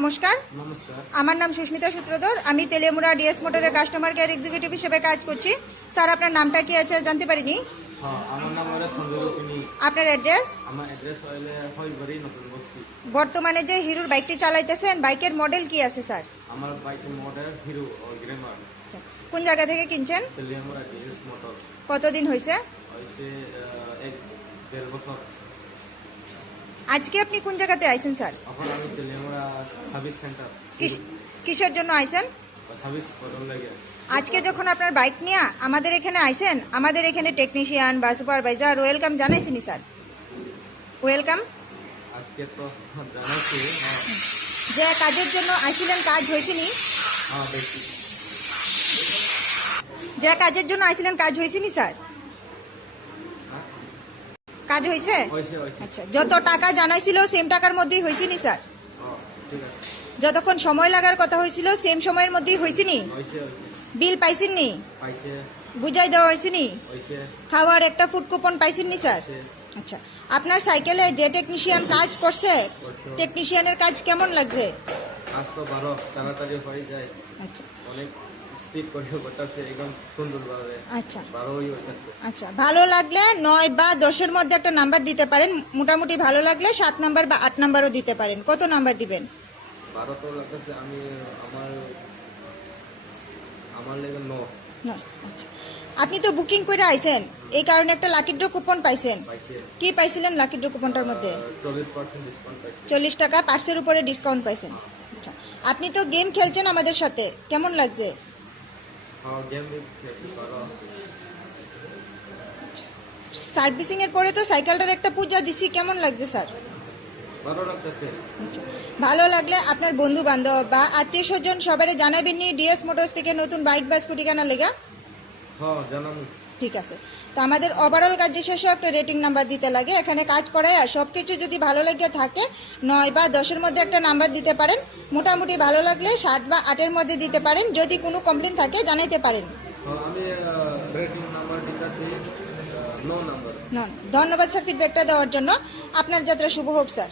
নমস্কার, নমস্কার। আমার নাম সুস্মিতা সূত্রধর। আমি তেলিয়ামুড়া ডিএস মোটরের কাস্টমার কেয়ার এক্সিকিউটিভ হিসেবে কাজ করছি। স্যার, আপনার নামটা কি আছে জানতে পারিনি? হ্যাঁ, আমার নাম হলো সঞ্জয় রুপিনী। আপনার অ্যাড্রেস? আমার অ্যাড্রেস হইলে হইবাড়ি নতুন বস্তি। বর্তমানে যে হিরোর বাইকটি চালাইতেছেন, বাইকের মডেল কি আছে স্যার? আমার বাইকের মডেল হিরো গ্ল্যামার। কোন জায়গা থেকে কিনছেন? Teliamura DS motor. কতদিন হয়েছে? হয়েছে 1-1.5 বছর। আজকে আপনি কোন জায়গাতে আইছেন স্যার? এখন আমি তেলিয়ামুড়া সার্ভিস সেন্টার কিসের জন্য আইছেন? সার্ভিস বদল লাগে। আজকে যখন আপনার বাইক নিয়ে আমাদের এখানে আইছেন, আমাদের এখানে টেকনিশিয়ান বা সুপারভাইজার ওয়েলকাম জানাইছিনি স্যার? ওয়েলকাম। আজকে তো জানাচ্ছি। যে কাজের জন্য আইছিলেন, কাজ হয়েছিনি? হ্যাঁ, দেখছি। যে কাজের জন্য আইছিলেন, কাজ হয়েছিনি স্যার? কাজ হয়েছে? হয়েছে হয়েছে। আচ্ছা, যত টাকা জানাইছিল সেম টাকার মধ্যেই হয়েছিনি স্যার? ঠিক আছে। যতক্ষণ সময় লাগার কথা হয়েছিল সেম সময়ের মধ্যেই হয়েছিনি? হয়েছে হয়েছে। বিল পাইছেননি? পাইছে। বুঝাই দেওয়া হয়েছিনি? হয়েছে। খাওয়ার একটা ফুড কুপন পাইছেননি স্যার? হয়েছে। আচ্ছা, আপনার সাইকেলে যে টেকনিশিয়ান কাজ করছে, টেকনিশিয়ানের কাজ কেমন লাগছে? কাজ তো ভালো, তাড়াতাড়ি হয়ে যায়। আচ্ছা অনেক স্পিড করে করতেছে, একদম সুন্দরভাবে আচ্ছা ভালোই হইতেছে। আচ্ছা, ভালো লাগলে 9 বা 10-এর মধ্যে একটা নাম্বার দিতে পারেন। মোটামুটি ভালো লাগলে 7 নাম্বার বা 8 নাম্বারও দিতে পারেন। কত নাম্বার দিবেন? ভালো তো লাগতেছে। আমি আমার আমার লেগে না, আচ্ছা, আপনি তো বুকিং করে আইছেন, এই কারণে একটা লাকি ড্র কুপন পাইছেন। পাইছে। কি পাইছিলেন লাকি ড্র কুপনটার মধ্যে? 40% ডিসকাউন্ট পাইছে। 40 টাকা পার্সের উপরে ডিসকাউন্ট পাইছেন। আচ্ছা, আপনি তো গেম খেলছেন আমাদের সাথে, কেমন লাগছে? হ্যাঁ, গেম ভালো। সার্ভিসিং এর পরে তো সাইকেলটার একটা পূজা দিছি, কেমন লাগছে স্যার? ভালো লাগতেছে। আচ্ছা, ভালো লাগলে আপনার বন্ধু বান্ধব বা আত্মীয় স্বজন সবারই জানাবেন নি ডিএস মোটরস থেকে নতুন বাইক বা স্কুটি কেনার লেগা। হ্যাঁ, জানাবো। ঠিক আছে, তো আমাদের ওভারঅল কাজের শেষে একটা রেটিং নাম্বার দিতে লাগে। এখানে কাজ করায় আর সব কিছু যদি ভালো লেগে থাকে 9 বা 10-এর মধ্যে একটা নাম্বার দিতে পারেন। মোটামুটি ভালো লাগলে 7 বা 8-এর মধ্যে দিতে পারেন। যদি কোনো কমপ্লেন থাকে জানাইতে পারেন। হ্যাঁ, আমি রেটিং নাম্বার দিতেছি 9 নাম্বার। ধন্যবাদ স্যার ফিডব্যাকটা দেওয়ার জন্য। আপনার যাত্রা শুভ হোক স্যার।